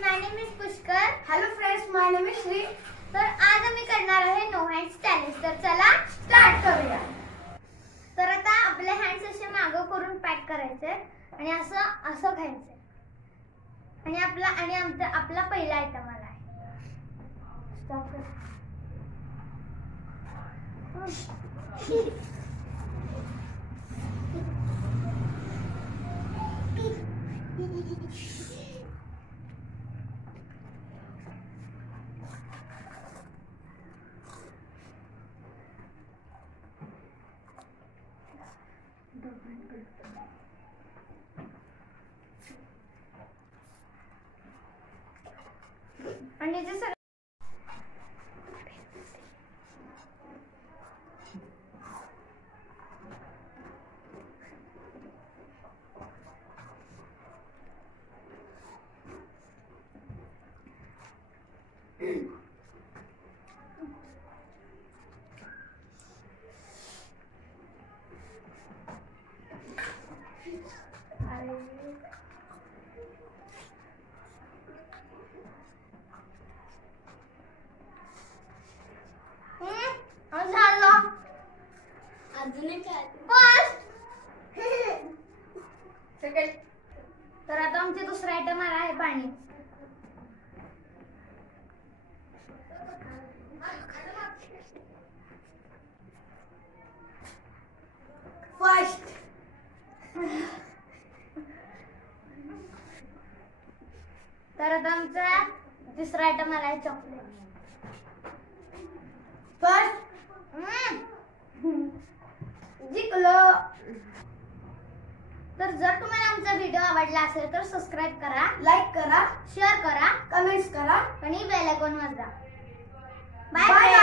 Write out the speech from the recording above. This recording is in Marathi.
my name is Pushkar. Hello friends, my name is Shri. तर आज आम्ही करणार आहे नो हँड्स चॅलेंज. तर चला स्टार्ट करूया. तर आता आपले हँड्स असे मागं करून पॅक करायचे आणि असं असं खायचे आणि आपला पहिला आयटम आला आहे. स्टॉप कर. आणि जे सगळं तर आता आमचे दुसरा आयटम आला आहे पाणी. फर्स्ट. तर आता आमचा तिसरा आयटम आला आहे चॉकलेट. फर्स्ट. जिंकलो. तर जर तुम्हाला आमचा व्हिडिओ आवडला असेल तर सबस्क्राईब करा, लाईक करा, शेअर करा, कमेंट्स करा आणि बेल आयकॉन वाजवा. बाय.